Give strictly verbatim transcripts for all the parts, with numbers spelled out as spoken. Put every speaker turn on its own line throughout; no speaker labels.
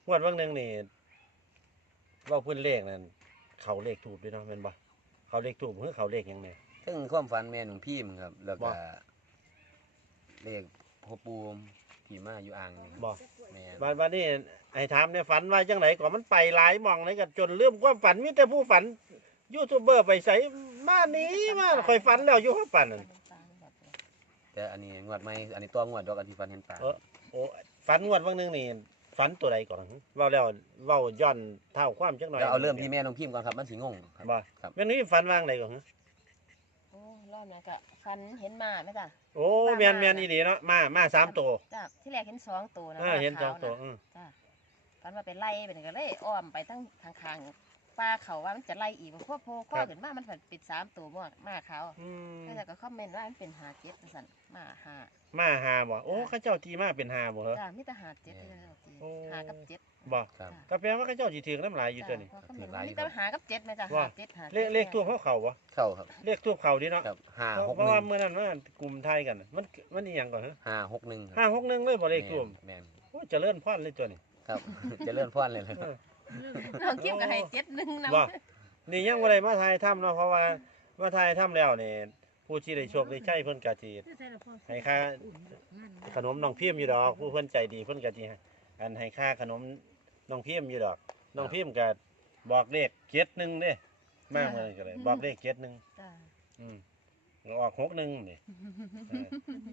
งวดวันหนึ่งนี่ว่าเพื่อนเลขนั่นเขาเลขถูกด้วยเนาะแม่นบ่เขาเลขถูกเพื่อเขาเลขหยังไง
ซึ่งความฝันแม่หนุ่มพิมพ์ครับแล้วก็
บ่
เลขพ่อปูมที่มาอยู่อ่างนี่ครับ
บ่
แม่น
วันวันนี้ไอ้ถามเนี่ยฝันว่าจังไหนก่อนมันไปหลายหมองเลยกันจนลืมความฝันมีแต่ผู้ฝันยูทูบเบอร์ไปใส่มานี้มาคอยฝันแล้วอยู่ข้างฝันนั่น
แต่อันนี้งวดใหม่อันนี้ตัวงวดดอกอันที่ฝันเห็นปลา
เออโอ้ฝันงวดวันหนึงนี่ฝันตัวใดก่อนหึเว้าแล้วเว้าย้อนเท่าความจักหน่อย
แล้วเอาเริ่มที่แม่น้องพิมพ์ก่อนครับมันสิงงครับ
บ่
ครับ
แม่นี่ฝันว่างใดก่อนหึ
โอ้รอบนั้นก็ฟันเห็นหมาไหมจ้ะ
โอ้แม่นแม่นอีหลีเนาะมามาสามตัว
จ้ะที่แรกเห็นสองตัวนะ
เออเห็นสองตัว
ขาวๆ
อื
นะ
ม
จ้ะฟันว่าไปไล่เป็นก็เลยอ้อมไปทั้งทางคางๆป้าเขาว่ามันจะไล่อีกมันโคตรโพข้อขึ้นมามันปิดสามตัวมั่วมาเขาว
อืม
แต่ก็คอมเมนต์ว่ามันเป็นหาเจ็ดสั่นมาหา
มาหาบ่โอ้เขาเจ้าทีมาเป็นหาบ่เหรอ
จ้ะมีแต่หาเจ็ดเลยจ้ะ
โอ้
หากับเจ็ด
บ่
ครับ
ก็แปลว่าเขาเจ้าสิถึงน้ำลายอยู่ตัวนี้
จ้ะเพราะคอมเมนต์ว่ามีแต่หากับเจ็ดไหมจ้ะ
ว่า
หาเจ็ดหา
เลขเลขทูบเขาเขาบ่
เข้าครับ
เลขทูบเขาดีเนาะ
ครับห้า
เพราะ
หก
เพราะ
หนึ่
ว่าง เมื่อนั้นว่ากลุ่มไทยกันน่ะมันมันอีหยังก่อนฮะ
ห้าหกหนึ่งครับ
ห้าหกหนึ่งเลยบ่เลขทูบ
แม่น
โอ้เจะเลื่อนพอนเลยตัวนี้
ครับ เจะเลื่อนพอนเลยเลย
เออ
น้องคิมก็ให้เจ็ดหนึ่งนะ
บ่นี่ยังบ่ได้มาถ่ายถ้ำเนาะเพราะว่ามาถ่ายถ้ำแล้วนี่ผู้ที่ได้โชคได้ใช้เพิ่นก็สิให้ค่าขนมน้องพิมพ์อยู่ดอกผู้เพิ่นใจดีเพิ่นก็สิอันให้ค่าขนมน้องพิมพ์อยู่ดอกน้องพิมพ์ก็บอกเลขเจ็ดหนึ่งเด้มาเมื่อนั้นก็เลยบอกเลขเจ็ดหนึ่ง
จ้ะ
อืมก็ออกหกหนึ่งนี่เออ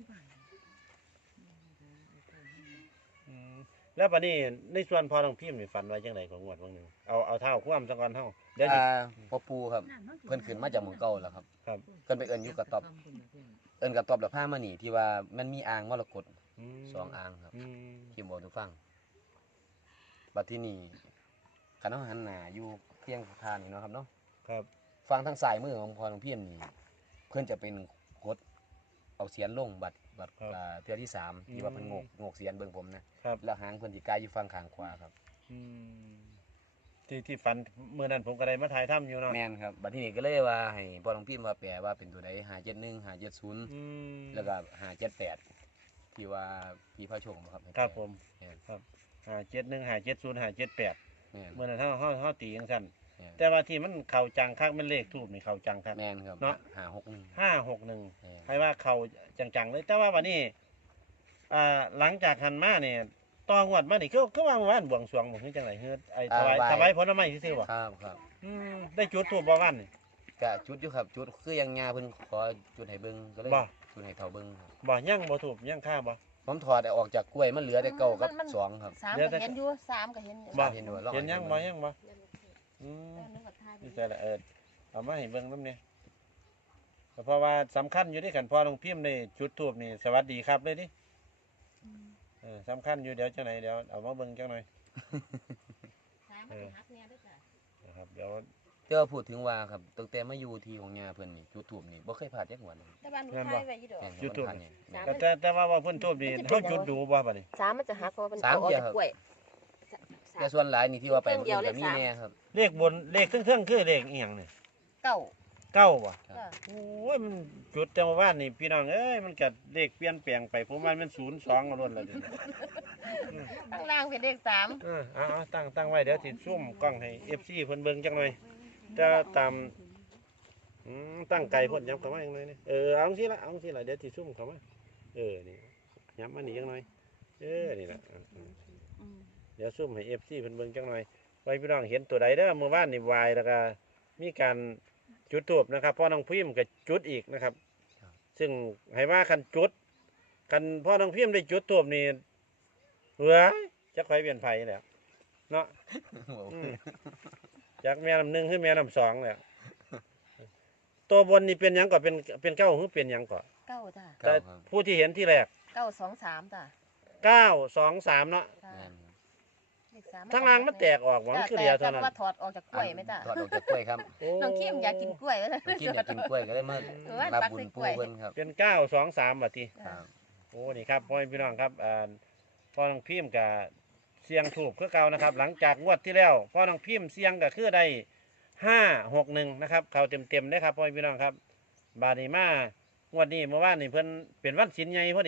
อืมแล้วบัดนี้ในส่วนพอน้องพิมพ์นี่ฝันไว้จังไดของงวดบางหนึงเอาเอาเท่าความซะก่อนเฮาเดี๋ยวสิ
อ่าพ่อปูครับเพิ่นขึ้นมาจากหมู่เก่าแล้วครับ
ครับ
เพิ่นไปเอิ้นอยู่กระต๊อบเอิ้นกระต๊อบแล้วพามานี่ที่ว่ามันมีอ่างมรกต
ม
สองอ่างครับ
อืม
ที่บอกทุกฟังบัดที่นี่คันเฮาหันหน้าอยู่เพียงทานนี่เนาะครับเนาะ
ครับ
ฟังทางซ้ายมือของพอหลวงพี่นี่เพิ่นจะเป็นกดเอาเสียนลงบัดบัดอ่าเทื่อที่สามที่ว่าเพิ่นโงกโงกเสียนเบิ่งผมนะครับ แล้วหางเพิ่นสิกายอยู่ฝั่งข้างขวาครับ
อืมที่ที่ฝันเมื่อนั้นผมก็ได้มาถ่ายถ้ำอยู่เนาะ
แม่นครับบัดที่นี่ก็เลยว่าให้พ่อหลวงพี่ว่าแปลว่าเป็นตัวใดห้าเจ็ดหนึ่ง ห้าเจ็ดศูนย์
อืม
แล้วก็ห้าเจ็ดแปดที่ว่าพี่พระโชคบ่ครับให้แปล
ครับผม
แม่น
ครับห้าเจ็ดหนึ่งห้าเจ็ดศูนย์ห้าเจ็ดแปด
แม่น
เมื่อนั้นเฮาเฮาเฮาตีจังซั่น
แม่น
แต่ว่าที่มันเข้าจังคักมันเลขทูบนี่เข้าจังคัก
แม่นครับ
เนาะ
ห้าหกหนึ่ง
ห้าหกหนึ่ง
แม่น
ให้ว่าเข้าจังๆเลย แต่ว่าวันนี้อ่าหลังจากหันมาเนี่ยต่องวดมานี่คือคือว่าเมื่อวานบวงสรวงบ่คือจังไดเฮ็ดไอ้ถวายถวายผลไม้ซื่อๆบ่
ครับครับ
อืมได้จุดทูบบ่วันนี่
ก็จุดอยู่ครับจุดคือยังงาเพิ่นขอจุดให้เบิ่งก็เลย
บ่
จุดให้เท่าเบิ่งครับ
บ่ยังบ่ทูบยังค่าบ่
ผมถอดออกจากกล้วยมันเหลือแต่เก้ากับสองครับ
สาม
เดี๋ยว
ก็
แต่
เห็นอยู่สามก็เห็นอยู่
บ่
เห็นด้วยลอง
เห็นยังบ่ยังบ่อืม
เออนึกว่าทายไป
นี่แต่ละเอิดเอามาให้เบิ่งนำเนี่ยก็เพราะว่าสำคัญอยู่ที่กันพอน้องพิมพ์ได้จุดทูบนี่สวัสดีครับเลยดิเออสำคัญอยู่เดี๋ยวจังไหนเดี๋ยวเอามาเบิ่งจังหน่อย
สามมันสิหักแน่ด้วยจ้ะ
นะครับเดี๋ยว
แต่ว่าพูดถึงว่าครับตั้งแต่มาอยู่ที่ของยาเพิ่นนี่จุดทูบนี่บ่เคยพลาดจักหวนเลย
แต่บ้านหนูทายไว้อยู่ดอก
แม่น
จุดธูป
บ่ทันเนี่ยแม่น
สาม
แต่แต่แต่ว่าว่าเพิ่นทูบนี่เฮาจุดดูบ่บัดนี้
สามมันจะหักเพราะว่าเป็น
สาม
เอาออก
เดียว
จากกล้วยสาม
แต่ส่วนหลายนี่ที่ว่าไป
เครื่องเดียว
มันก็มี
เลขสาม
แน่ครับ
เลขบนเลขเครื่องๆคือเลขอีหยังนี่
เก้า
เก้าบ่
ครับ
จ้ะ
โอ้ยมันจุดแต่ว่าว่านนี่พี่น้องเอ้ยมันก็เลขเปลี่ยนแปลงไปผมว่ามันศูนย์สองเอาล้วนแล้วเดี๋ยวนี้
ข้างล่างเป็นเลขสาม
เออเอาเอาตั้งตั้งไว้เดี๋ยวสิซูมกล้องให้ เอฟ ซี เพิ่นเบิ่งจังหน่อยจะตามอืมตั้งไกลพ่นย้ำเข้ามาจังหน่อยนี่เออเอาจังซี่ละเอาจังซี่ละเดี๋ยวสิซูมเข้ามาเออนี่ย้ำมานี่จังหน่อยเออนี่ล่ะอ่ะอ่ะ
อืม
เดี๋ยวซูมให้ เอฟ ซี เพิ่นเบิ่งจังหน่อยไว้พี่น้องเห็นตัวใดเด้อเมื่อวานนี่วายแล้วก็มีการจุดธูปนะครับพ่อน้องพิมพ์ก็จุดอีกนะครับ ซึ่งให้ว่าคันจุดคันพ่อน้องพิมพ์ได้จุดธูปนี่เฮ้ยจักไฟเปลี่ยนไฟแล้ว เนาะอืมจากแม่น้ำหนึ่งขึ้นแม่น้ำสองแล้วตัวบนนี่เป็นหยังก่อนเป็นเป็นเก้าหรือเป็นหยังก่อน
เก้าจ้ะ
แต่
ครับ
ผู้ที่เห็นที่แรก
เก้าสองสามจ้ะ
เก้าสองสามเนาะ
จ้ะ
แม่น
เลขสาม
ทั้งรางมันแตกออกหวัง
จ้ะ
คือ
แต่
เดียว
แต่
เท่านั้น
ว่าถอดออกจากกล้วยไหมจ้ะ
ถอดออกจากกล้วยครับ
โอ้
น้องคิมอยากกินกล้วยไหม
น้องคิมอยากกินกล้วยก็เลยมา
เออ
รับ
ปัก
บุ
ใส่
ญ
ก
ปู
ล้วย
เพิ่นครับ
เป็นเก้าสองสามบัดที
ครับ
โอ้นี่ครับพ่อแม่พี่น้องครับอ่าพ่อน้องพิมพ์กับเสียงถูกคือเก่านะครับ หลังจากงวดที่แล้วพ่อน้องพิมพ์เสียงก็คือได้ห้าหกหนึ่งนะครับเขาเต็มเต็มๆเลยครับพ่อแม่พี่น้องครับบาดนี้มางวดนี้เมื่อวานนี่เพิ่นเป็นวันศีลใหญ่พอดีเนาะ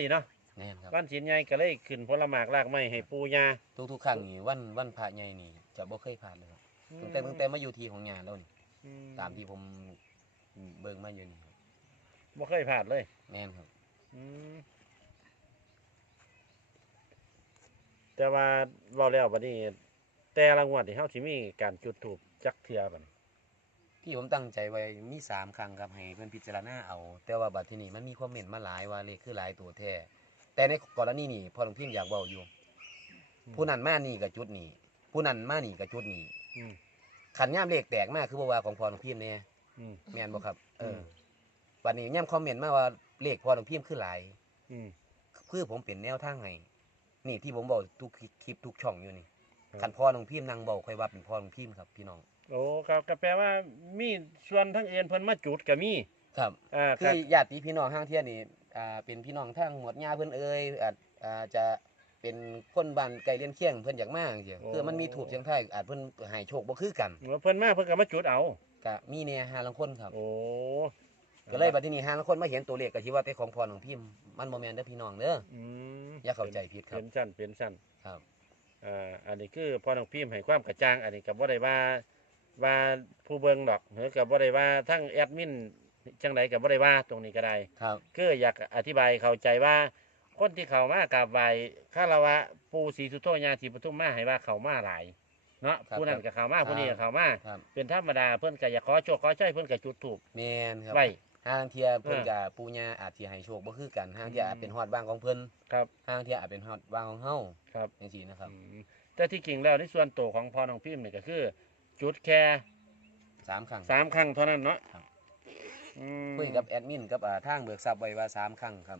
แม่นครับ
วันศีลใหญ่ก็เลยขึ้นผลหมากรากไม้ให้ปู่ย่า
ทุกๆครั้งนี่วันวันพระใหญ่นี่จะบ่เคยผ่านเลยครับตั้งแต่ตั้งแต่มาอยู่ที่ของงานแล้วนี่
อืม
ตามที่ผมเบิ่งมาอยู่นี่ครับ
บ่เคยพลาดเลย
แม่นครับ
อืมแต่ว่าเว้าแล้วบัดนี้ แต่ละงวดที่เฮาสิมีการจุดธูปจักเทื่อบัดนี้
ที่ผมตั้งใจไว้มีสามครั้งครับให้เพิ่นพิจารณาเอา แต่ว่าบัดทีนี้มันมีคอมเมนต์มาหลายว่าเลขคือหลายตัวแท้แต่ในกรณีนี้พ่อหลวงพี่อยากเว้าอยู่ ผู้นั้นมานี่กับจุดนี้ ผู้นั้นมานี่กับจุดนี้
อืม
ขันย่ามเลขแตกมากคือบ่ว่าของพ่อหลวงพี่แน่
อืม
แม่นบ่ครับเออ
ม
บัดนี้ย่ามคอมเมนต์มาว่าเลขพ่อหลวงพี่คือหลาย
อืม
คือผมเป็นแนวทางให้นี่ที่ผมบอกทุกคลิปทุกช่องอยู่นี่
ครับ
ขันพ่อหลวงพี่นั่งเบาค่อยว่าเป็นพ่อหลวงพี่ครับพี่น้อง
โอ้ครับก็แปลว่ามีส่วนทั้งเอ็นเพิ่นมาจุดก็มี
ครับ
อ่า
คื
ครั
อบ ญาติพี่น้องห้างเทียนนี่อ่าเป็นพี่น้องทั้งหมวดญาเพิ่นเอ่ยอาจอ่าจะเป็นคนบ้านไกลเลียนเคียงเพิ่นอยากมาจังซี่คือมันมีถูกเสียงไทายอาจเพิ่นให้โชคบ่คือกัน
เพิ่นมาเพิ่นก็มาจุดเอา
ก็มีแน่หาลังคนครับ
โอ้
ก็เลยบัดทีนี้หาลังคนมาเห็นตัวเลขก็สิว่าแต่ของพ่อหลวงพี่มันบ่แม่นเด้อพี่น้องเด้อ
อืม
อย่าเข้าใจผิดครับ
เป็นสั้นเป็นสั้น
ครับ
อ่าอันนี้คือพอน้องพิมพ์ให้ความกระจ่างอันนี้ก็บ่ได้ว่าว่าผู้เบิ่งดอกหรือก็บ่ได้ว่าทั้งแอดมินจังไดก็บ่ได้ว่าตรงนี้ก็ได้
ครับ
คืออยากอธิบายเข้าใจว่าคนที่เข้ามากราบไหว้คารวะปู่ศรีสุโธญาติปทุมมาให้ว่าเข้ามาหลายเนาะผู้นั้นก็เข้ามาผู้นี้ก็เข้ามา
ครับ
เป็นธรรมดาเพิ่นก็อยากขอโชคขอชัยเพิ่นก็จุดธูป
แม่นครับ
ไว้
ห้างเทียเพิ่น
อ่า
ก็ปู่ย่าอาจสิให้โชคบ่คือกันห้างเทีย
อืม
อาจเป็นฮอดบ้างของเพิ่น
ครับ
ห้างเทียอาจเป็นฮอดบ้างของเฮา
ครับ
จังซี่นะครับ
อืมแต่ที่จริงแล้วในส่วนตัวของพอน้องพิมพ์นี่ก็คือ จุดแค่
สามครั้ง
สามครั้งเท่านั้นเนาะ
ครับ
อืม
คุยกับแอดมินกับอ่าทางเบิกทรัพย์ไว้ว่าสามครั้งครับ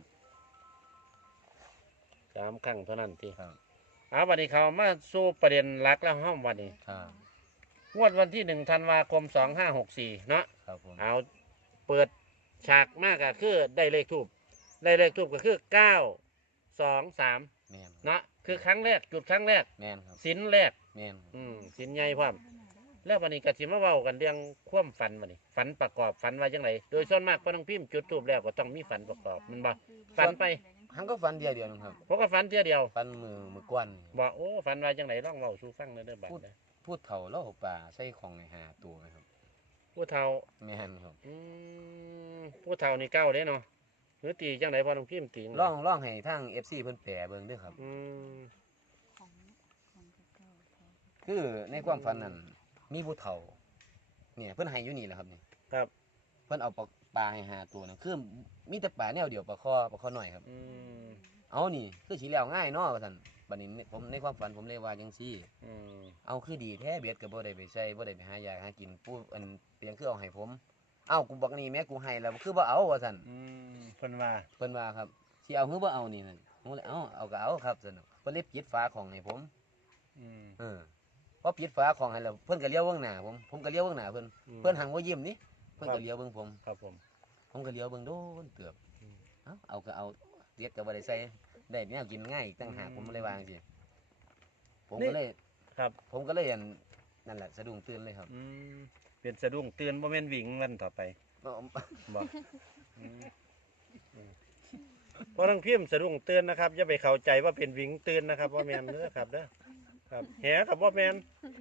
สามครั้งเท่านั้นที่
ครับ
เอาวันนี้เขามาสู่ประเด็นหลักแล้วห้องวันนี้
ครับ
งวดวันที่หนึ่งธันวาคมสองห้าหกสี่เนาะ
ครับผม
เอาเปิดฉากมากก็คือได้เลขทูบได้เลขทูบก็คือเก้าสองสาม
แม่นครับ
เนาะคือครั้งแรกจุดครั้งแรก
แม่นครับ
สินแรก
แม่นครับ
อืมสินใหญ่พร้อมแล้ววันนี้ก็สิมาเว้ากันเรื่องความฝันวันนี้ ฝันประกอบฝันว่าจังไงโดยส่วนมากพอน้องพิมพ์จุดทูบแล้วก็ต้องมีฝันประกอบมันบ่ฝันไป
หังก็ฟันเดียวเดียวนึงครับ
เพราะก็ฝันเทียเดียว
ฟันมือมือกวนนี่
บอกโอ้ฝันว่าจังไงลองเว้าสู่ฟังหน่อยเด้อบัดเด้อ
พูดเถ่าแล้วเอาป่าใส่ของในหาตัวนะครับ
ผู้เฒ่า
แม่นครับ
อืมผู้เฒ่านี่เก้าเด้เนาะหรือตีจังไดพอน้องพิมพ์ตีจั่งใด
ล่องล่องให้ทาง เอฟ ซี เพิ่นแปลเบิ่งเด้วยครับ
อืม
คือในความฝันนั้นมีผู้เฒ่า เนี่ยเพิ่นให้อยู่นี่แหละครับนี่
ครับ
เพิ่นเอาปลาปลาให้หาตัวนะคือมีแต่ปลาแนวเดียวปลาคอปลาคอหน่อยครับ
อืม
เอานี่คือสิแล้วง่ายเนาะว่าซั่นบัดนี้ผมในความฝันผมเลยว่าจังซี่
อืม
เอาคือดีแท้เบ็ดก็บ่ได้ไปใช้บ่ได้ไปหายาหากินปูอันเปียงคือเอาให้ผม เอ้ากูบอกนี่แม่กูให้แล้วคือบ่เอาว่าซั่น
อืมเพิ่นว่า
เพิ่นว่าครับสิเอาคือบ่เอานี่นั่นผมเลยเอาเอาก็เอาครับซั่นเนาะเพิ่นเลยปิดฝาของให้ผม
อืม
เออพอปิดฝาของให้แล้วเพิ่นก็เลี้ยวเบิ่งหน้าผมผมก็เลี้ยวเบิ่งหน้าเพิ่นเพิ่นหังบ่ยิ้มนี่เพิ่นก็เลี้ยวเบิ่งผม
ครับผม
ผมก็เลี้ยวเบิ่งโดนเตือบ
อืม
เอาเอาก็เอาเด็ดก็บ่ได้ใส่ได้แนวกินง่ายอีกต่างหากผมเลยว่าจังซี่ผมก็เลย
ครับ
ผมก็เลยอันนั่นแหละสะดุ้งตื่นเลยครับ
อืมเป็นสะดุ้งตื่นบ่แม่นวิ่งวันต่อไปบอกอืมอืมพอน้องพิมพ์สะดุ้งตื่นนะครับอย่าไปเข้าใจว่าเป็นวิ่งตื่นนะครับว่าแม่นเด้อครับเด้อครับแหกับว่าแม่น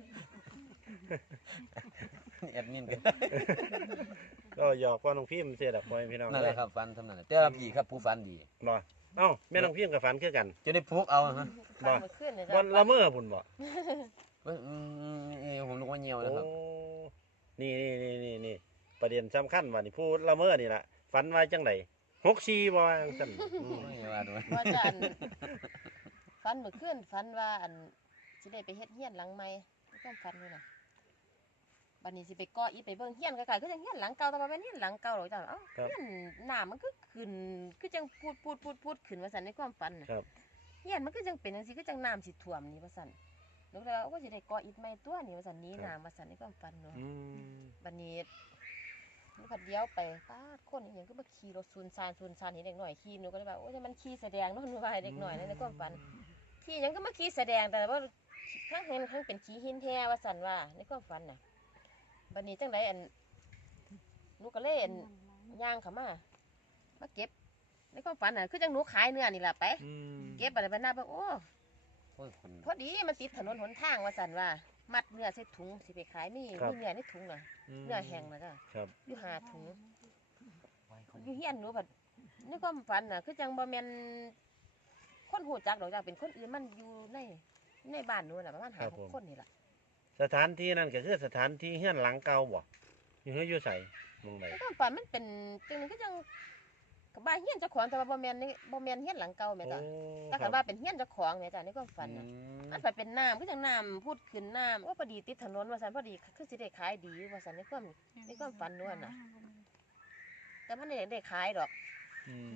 แอดมินก็
ก็หยอกว่าน้องพิมพ์เสียดอกพ่อแม่พี่น้อง
นั่นแหละครับฟันทำนั่นแหละแต่ว่าพี่ครับผู้ฟันดี
บ่เอ้าแม่น้องพิมพ์กับฝันคือกัน
จะได้ปลุกเอาฮะ
บ่
ฟังมาขึ้นเลย
วันละเมอพุ่นบ่
เอ้ยอืมเอ้ยผมนึกว่าเหี่ยว
โอ้
นะครับ
นี่นี่นี่นี่นี่ประเด็นสำคัญว่านี่ผู้ละเมอนี่ล่ะฝันว่าจังไดหกสี่บ่ว่าจังซั่นอืม
ไม่ว่าด้วย
ว่าจะอันฟันเมื่อคืนฟันว่าอันสิได้ไปเฮ็ดเฮียนหลังใหม่ไม่ต้องฟันเลยนะบัดนี้สิไปก่ออีไปเบิ่งเฮียนไกลๆก็จังเฮียนหลังเก่าแต่ว่าเป็นเฮียนหลังเก่าหรอกจ้ะเอ้าเฮียนน้ำมันก็ขึ้นคือจังพูดพูดพูดพูดขึ้นว่าซั่นในความฝันน่ะ
ครับ
เฮียนมันก็จังเป็นจังซี่คือจังน้ำสิท่วมนี่ว่าซั่นหนูก็เลยว่าโอ้สิได้ก่ออีกใหม่ตัวนี่ว่าซั่นหนี้น้ำว่าซั่นในความฝันเนาะ
อืม
บัดนี้มันผัดเดียวไปป้าดคนอหย่างก็มาขี่รถซูนซานซูนซานเห็นเด็กหน่อยขี่หนูก็เลยว่าโอ้ยมันขี่แสดงเนาะหนูว่าให้เด็กหน่อยในความฝันขี่หยังก็มาขี่แสดงแต่ว่าทั้งเห็นทั้งเป็นขี่หินแท้ว่าสันว่าในความฝันน่ะบัดนี้จังไรอันหนูก็เลยอันย่างเขามามาเก็บในความฝันน่ะคือจังหนูขายเนื้อนี่ล่ะไป
อืม
เก็บอะไรไปหน้าเบิ่งโอ้
โอ้ยคน
พอดีมันติดถนนหนทางว่าซั่นว่า มัดเนื้อใส่ถุงสิไปขายมีมีเนื้อในถุงน่ะเนื้อแห้งน่ะจ้ะ
ครับ
อยู่หาถุง
ไว้คน
อยู่เฮียนหนูบัดในความฝันน่ะคือจังบ่แม่นคนหูจักดอกจ้ะเป็นคนอื่นมันอยู่ในในบ้านหนูน่ะประมาณห้าหกคนนี่ล่ะ
สถานที่นั่นก็คือสถานที่เฮือนหลังเก่าบ่อยู่เฮืออยู่ไสหมองใด
ในความฝันมันเป็นจังนึงคือจังกับบ้านเฮียนเจ้าของแต่ว่าบ่แม่นนี่บ่แม่นเฮียนหลังเก่าแม่
โอ้
จ้ะ
ค
ถ้า
รั
เกิ
บ
ดว่าเป็นเฮียนเจ้าของแม่จ้ะในความฝัน
อื
น่ะ
ม
มันไปเป็นน้ำคือจังน้ำพูดขึ้นน้ำว่าพอดีติดถนนว่าซั่นพอดีคือสิได้ขายดีว่าซั่นในความในความฝันหนูอะน่ะแต่มันได้ได้ขายดอก
อืม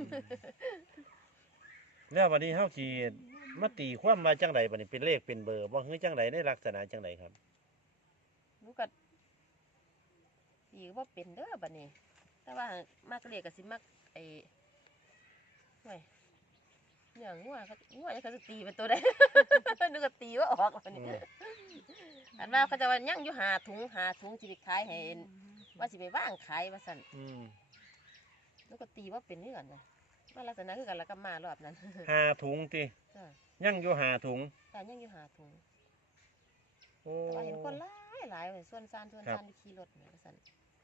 แล้ววันนี้เฮาสิมาตีความว่าจังไดบัดนี้เป็นเลขเป็นเบอร์บ่คือจังไดในลักษณะจังไดครับ
หนูก็ตีก็บ่เป็นเด้อบัดนี้ แต่ว่ามักเรียกก็สิมักไอ้ห่วยเนื้องัวเขางัวเขาจะตีเป็นตัวใด หนูก็ตีว่าออกบัดนี้
อืม
อันว่าเขาจะว่ายังอยู่หาถุงหาถุงสิไปขายให้ว่าสิไปว่างขายว่าซั่น
อืม
หนูก็ตีว่าเป็นเนื้อนะว่าลักษณะคือกันแล้วก็มารอบนั้น
หาถุงติ
จ้ะ
ยังอยู่หาถุง
แต่ยังอยู่หาถุง
โอ้
แต่ว่าเห็นคนหลายหลายเลยส่วนซานส่วน
ครับ
ซานที่ขี่รถเนี่ยว่าซั่น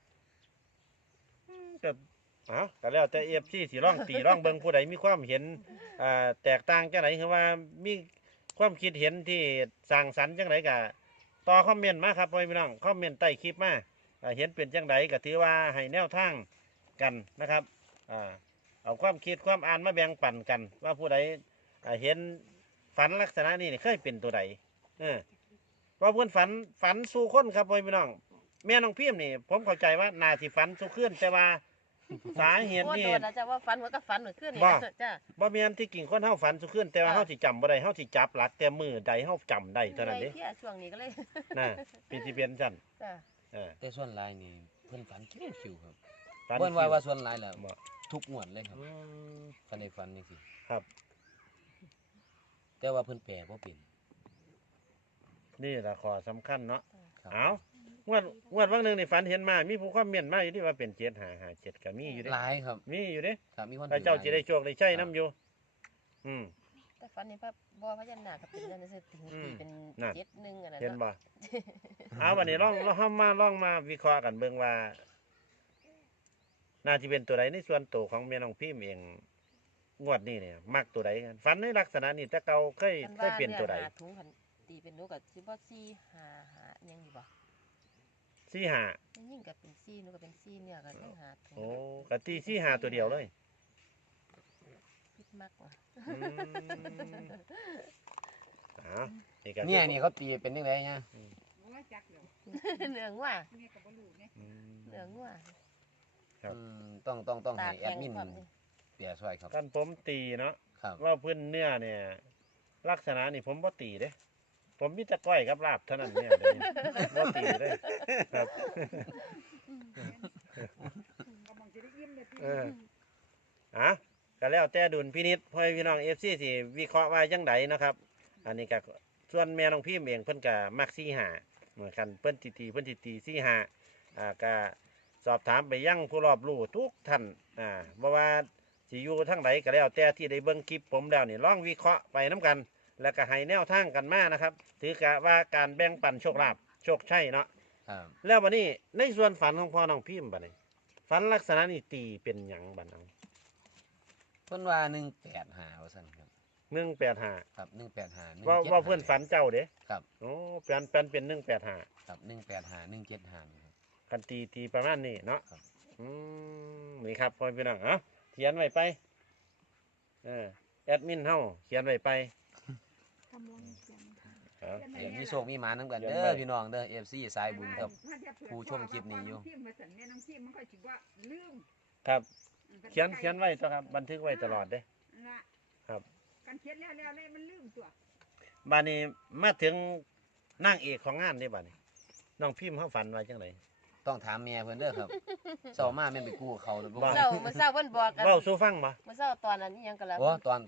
ก็เอ้าก็แล้วแต่ เอฟ ซี สิลองตีลองเบิ่งผู้ใดมีความเห็นอ่าแตกต่างจังไดคือว่ามีความคิดเห็นที่สร้างสรรค์จังไดก็ต่อคอมเมนต์มาครับพ่อพี่น้องคอมเมนต์ใต้คลิปมาอ่าเห็นเป็นจังไดก็ถือว่าให้แนวทางกันนะครับอ่าเอาความคิดความอ่านมาแบ่งปันกัน ว่าผู้ใดอ่าเห็นฝันลักษณะนี้นี่เคยเป็นตัวใดเออว่าเพิ่นฝันฝันสู่คนครับพ่อพี่น้อง แม่น้องพิมพ์นี่ผมเข้าใจว่านาสิฝันสุขึ้นแต่ว่าสาเหตุ
โอ้
นี่
โดนแล้วจ้ะว่าฟันหัวก็ฟันเหมือนขึ้นนี่
บ่
นะจ้ะ
บ่แม่นที่กิ่งคนเฮาฝันสุขึ้นแต่ว่า
อ่า
เฮาสิจำบ่ได้เฮาสิจับหลักแต่มือใดเฮาจำได้เท่านั้นเด้
เพี้ยช่วงนี้ก็เลย
นะเป็นสิเป็นซั่น
จ้ะ
เออ
แต่ส่วนหลายนี่เพิ่นฝันคิ้วคิวครับ
ฝัน
เพิ่นว่าว่าส่วนหลายแล้ว
บ่
ทุกงวดเลยครับ
อืม
คันได้ฝันจังซี่
ครับ
แต่ว่าเพิ่นแปลบ่เป็น
นี่ล่ะข้อสำคัญเนาะ
ครับ
เอางวดงวดวันหนึงนี่ฝันเห็นมามีผู้คอมเมนต์มาอยู่ที่ว่าเป็นเจ็ดห้าห้าเจ็ดก็มีอยู่เด้
หลายครับ
มีอยู่เด้
ครับมีคน
ถ้าเจ้า
ถื
สิ
อหล
ได้
ย
โชคได้ใช้นํอยู่ อืม
แต่ฟันนี่พระบ่อพญานาคก็เป็นนั่นซื่อถึง
อืม
ตีเป็น
นั่น
เจ็ดหนึ่งอันนั้น
เห็น
เนาะ
บ่ เอาวันนี้ลองลองเฮามาลองมาวิเคราะห์กันเบิ่งว่า น่าจะเป็นตัวใดในส่วนตัวของแม่น้องพิมพ์เองงวดนี้เนี่ยมักตัวใดกันฝันในลักษณะนี้แต่เก่าเคย
คัน
เค
ว่าย
เป็นตัวใด
หาถุงคันตีเป็นหนูก็สิบ่สี่หาหาอิหยังอยู่บ่
สี่ห้า
มันยิ่งก็เป็นสี่หนูก็เป็นสี่เนี่ยก็ยังหาถุง
โอ้กะตีสี่ห้าตัวเดียวเลย
พิษมากว่ะ
อืมอ้าวนี่ก็
เนี่ยนี่เขาตีเป็นจังไดเนี่ย
เหลืองว่ะ
อืม
เหลืองว่ะ
ครับ
อืมต้องต้องต้อง
ตา
ให้แอ
แข็
ด
ง
มิน
ความนี่
เปียช่วยครับ
กันผมตีเนาะ
ครับ
ว่าพื้นเนื้อเนี่ย ลักษณะนี่ผมบ่ตีเด้ ผมมีแต่ก้อยกับลาบเท่านั้นเนี่ยเดี๋ยวนี้บ่ตีเลยครับเอออ่ะก็แล้วแต่ดุลพินิจพ่อพี่น้อง เอฟ ซี สิวิเคราะห์ว่าจังไดนะครับ อันนี้ก็ส่วนแม่น้องพิมพ์เองเพิ่นก็มักสี่ห้าเหมือนกันเพิ่นสิตีเพิ่นสิตีสี่ห้าอ่าก็สอบถามไปยังผู้รอบรู้ทุกท่านอ่าบ่ว่าสิอยู่ทั้งใดก็แล้วแต่ที่ได้เบิ่งคลิปผมแล้วนี่ลองวิเคราะห์ไปน้กัน แล้วก็ให้แนวทางกันมานะครับ ถือกะว่าการแบ่งปันโชคลาภโชคชัยเนาะ
ครับ
แล้วบัดนี้ในส่วนฝันของพ่อน้องพิมพ์บัดนี้ฝันลักษณะนี้ตีเป็นหยังบัดนั้น
เพิ่นว่าหนึ่งแปดห้าว่าซั่นครับ
หนึ่งแปดห้า
ครับหนึ่งแปดห้า
ว่าว่าเพื่อนฝันเจ้าเด้
ครับ
โอ้เปลี่ยนเปลี่ยนเป็นหนึ่งแปดห้า
ครับหนึ่งแปดห้าหนึ่งเจ็ดห้านี่ครับ
กันตีตีประมาณนี้เนาะ
ครับ
อืมนี่ครับพ่อพี่น้องเอ้าเขียนไว้ไปเออแอดมินเฮาเขียนไว้ไปเอา
เดี๋ยวมีโชคมีหมานํกัน
เขียน
เด้
ไว้
อพี่น้องเด้อ เอฟ ซี สายบุญครับ ผู้ชมคลิปนี้อยู่
ครับ เขียนเขียนไว้ตัวครับบันทึกไว้ตลอดเด้ ครับ
กันเขียนแล้วแล้วเลยมันลืมตัว
บานี้มาถึงนางเอกของงานนี่บานี้น้องพิมพ์เขาฝันไว้จังได
ต้องถามแม่เพิ่นเด้อครับเช้ามาแม่นไปกู้เขาหรือบ่
บ้า
เศร้าเมื่อเศร้าเพิ่นบอกกัน
เว้าสู่ฟังบ่
เมื่อเศร้าตอนนั้นนี่ยังกันแล้ว
โอ้ตอนต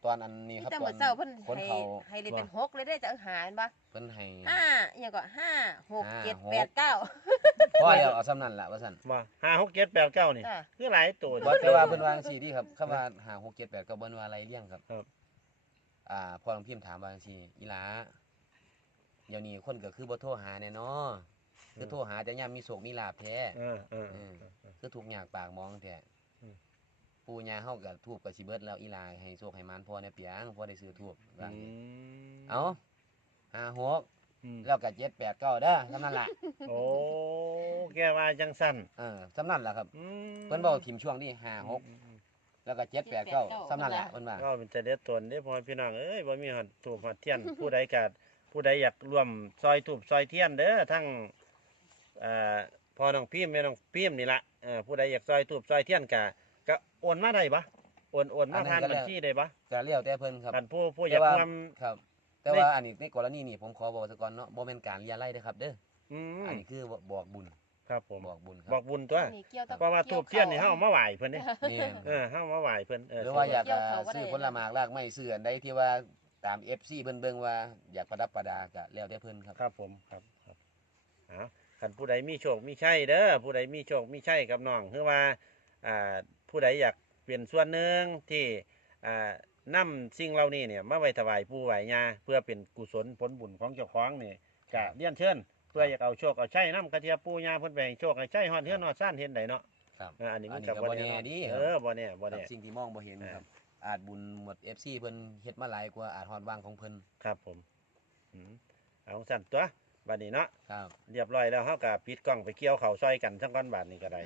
ตอนอันนี้
นี่
ครับ
แต่
ตอ
มื้อน เช้าเพิ่น
คน
ให้
เขา
ให้เลยเป็นหกเลยได้จะเอาหาเห็นบ่
เพิ่นให้
ห้าอหยังก็ห้าหก
ห้า
เจ็ด
หก
แปดเก้า
พอแล้วเอาซ้ำนั่นล่ะว่าซั่น
ว่าห้าหกเจ็ดแปดเก้านี่
จ้ะ
คือหลายตัว
บ่แต่ว่าเพิ่นว่าจังซี่ที่ครับคำว่าห้า หก เจ็ด แปดก็บ่นว่าอะไรเลี้ยงครับ
ครับ
อ่าพ่อหลวงพิมพ์ถามว่าจังซี่อีหลาเดี๋ยวนี้คนก็คือบ่โทรหาแน่เนาะคือโทรหาแต่ยามมีโศกมีลาภแท้
เออเออ
อืมคือทุกข์ยากปากหมองแท้
อืม
ปู่ย่าเฮาก็ทูบก็สิเบิดแล้วอีหลาให้โชคให้หมานพ่อในเปียงพ่อได้ซื้อทูบว่า
อื
จังซี่
ม
เอาห้า หก
อืม
แล้วก็เจ็ด แปด เก้าเด้อซ้ำนั่นล่ะ
โอ้แกว่าจังสั้น
เออซ้ำนั่นล่ะครับ
อืม
เพิ่นบอกทิมช่วงนี้ห้า หก
อืมอืม
แล้วก็เจ็ด แปด เก้าซ้ำนั่นล่ะเพิ่นว่า
ก็เป็นจะเด็ดตนเด้อพ่อพี่น้องเอ้ยบ่มีหัดถูกหัดเทียน ผู้ใดก็ผู้ใดอยากร่วมซอยถูกซอยเทียนเด้อทั้งเอ่อพ่อน้องพิมพ์แม่น้องพิมพ์นี่ล่ะเออผู้ใดอยากซอยถูกซอยเทียนก็ก็โอนมาได้ปะโอนโอนมาผ่านบัญชีได้ปะ
ก็เลี้ยวแต่เพิ่นครับ
คันผู้ผู้อยาก
แต่ว่า
ร่วม
ครับ แต่ว่าอันนี้ในกรณีนี้ผมขอบอกซะก่อนเนาะบ่แม่นการเลียไล่เด้อครับเด้อ
อืม
อันนี้คือบอกบุญ
ครับผม
บอกบุญค
บ
รั
อบ กบุญตัว
นี่เกี่ยวกับ
เพราะว่าถูกเทียนนี่เฮามาไหว้เพิ่นนี่
นี่
เออเฮามาไหว้เพิ่นเออ
หรือว่าอยาก
เกี่ยว
จะ
เขาบ่ได้
ซื้อผลไม้รากไม้ซื้ออันใดที่ว่าตาม เอฟ ซี เพิ่นเบิ่งว่าอยากประดับประดาก็แล้วแต่เพิ่นครับ
ครับผมครับครับเอาคันผู้ใดมีโชคมีชัยเด้อผู้ใดมีโชคมีชัยกับน้องคือว่าอ่าผู้ใดอยากเปลี่ยนส่วนหนึ่งที่อ่านำสิ่งเหล่านี้เนี่ยมาไว้ถวายปู่ไหว้ย่าเพื่อเป็นกุศลผลบุญของเจ้าของนี่ก็เรียนเชิญเพื่ออยากเอาโชคเอาชัยนำกระเทียปู่ย่าเพิ่นแบ่งโชคให้ชัยฮอดเฮือนฮอดซ่านเห็นได้เนาะ
ครับ
เอออันนี้มัน
อันนี้
ก็
ก็
บ่
บ่
แน่
แน่
เนาะ
ดี
เอ
ครับ
อบ่แน่บ่
ครั
แน่
บสิ่งที่มองบ่เห็น
เออ
ครับ อาจบุญหมด เอฟ ซี เพิ่นเฮ็ดมาหลายกว่าอาจฮอดวางของเพิ่น
ครับผมอืมเอาสั่นตัวบัดนี้เนาะ
ครับ
เรียบร้อยแล้วเฮาก็ปิดกล้องไปเกี่ยวเขาวซอยกันทั้งก้อนบาทนี่ก็ได้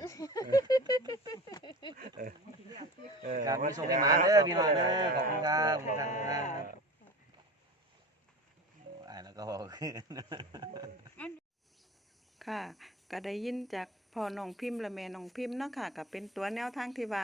เออ
ครับ
วั
มี
น
ส่ง
ที่
ให้หมา
แล้ว
เด้อพี่น้องเด้อขอบคุณครับขอบคุณครับ อ่าแล้วก็บอก
ค่ะก็ได้ยินจากพ่อน้องพิมพ์และแม่น้องพิมพ์เนาะค่ะก็เป็นตัวแนวทางที่ว่า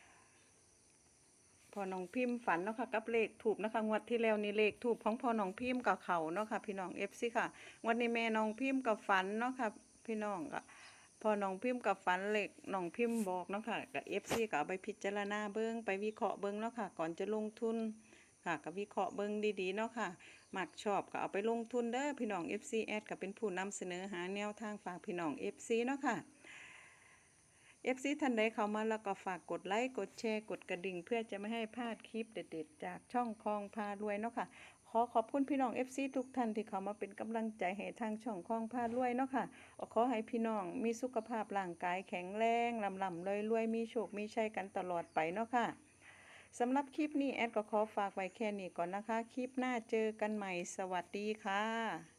พ่อน้องพิมพ์ฝันเนาะค่ะกับเลขถูกนะคะงวดที่แล้วนี่เลขถูกของพ่อน้องพิมพ์กับเขาเนาะค่ะพี่น้อง เอฟ ซี ค่ะงวันนี้แม่น้องพิมพ์กับฝันเนาะค่ะพี่น้องก็พ่อน้องพิมพ์กับฝันเลขน้องพิมพ์บอกเนาะค่ะกับ เอฟ ซี ก็เอาไปพิจารณาเบิ่งไปวิเคราะห์เบิ่งเนาะค่ะก่อนจะลงทุนค่ะก็วิเคราะห์เบิ่งดีๆเนาะค่ะ มักชอบก็เอาไปลงทุนเด้อพี่น้อง เอฟ ซี แอดก็เป็นผู้นำเสนอหาแนวทางฝากพี่น้อง เอฟ ซี เนาะค่ะ เอฟ ซี ท่านใดเข้ามาแล้วก็ฝากกดไลค์กดแชร์กดกระดิ่งเพื่อจะไม่ให้พลาดคลิปเด็ดๆจากช่องคลองพารวยเนาะค่ะขอขอบคุณพี่น้อง เอฟ ซี ทุกท่านที่เข้ามาเป็นกำลังใจให้ทางช่องคลองพารวยเนาะค่ะขอให้พี่น้องมีสุขภาพร่างกายแข็งแรงลำลำรวยๆมีโชคมีชัยกันตลอดไปเนาะค่ะสำหรับคลิปนี้แอดก็ขอฝากไว้แค่นี้ก่อนนะคะ คลิปหน้าเจอกันใหม่สวัสดีค่ะ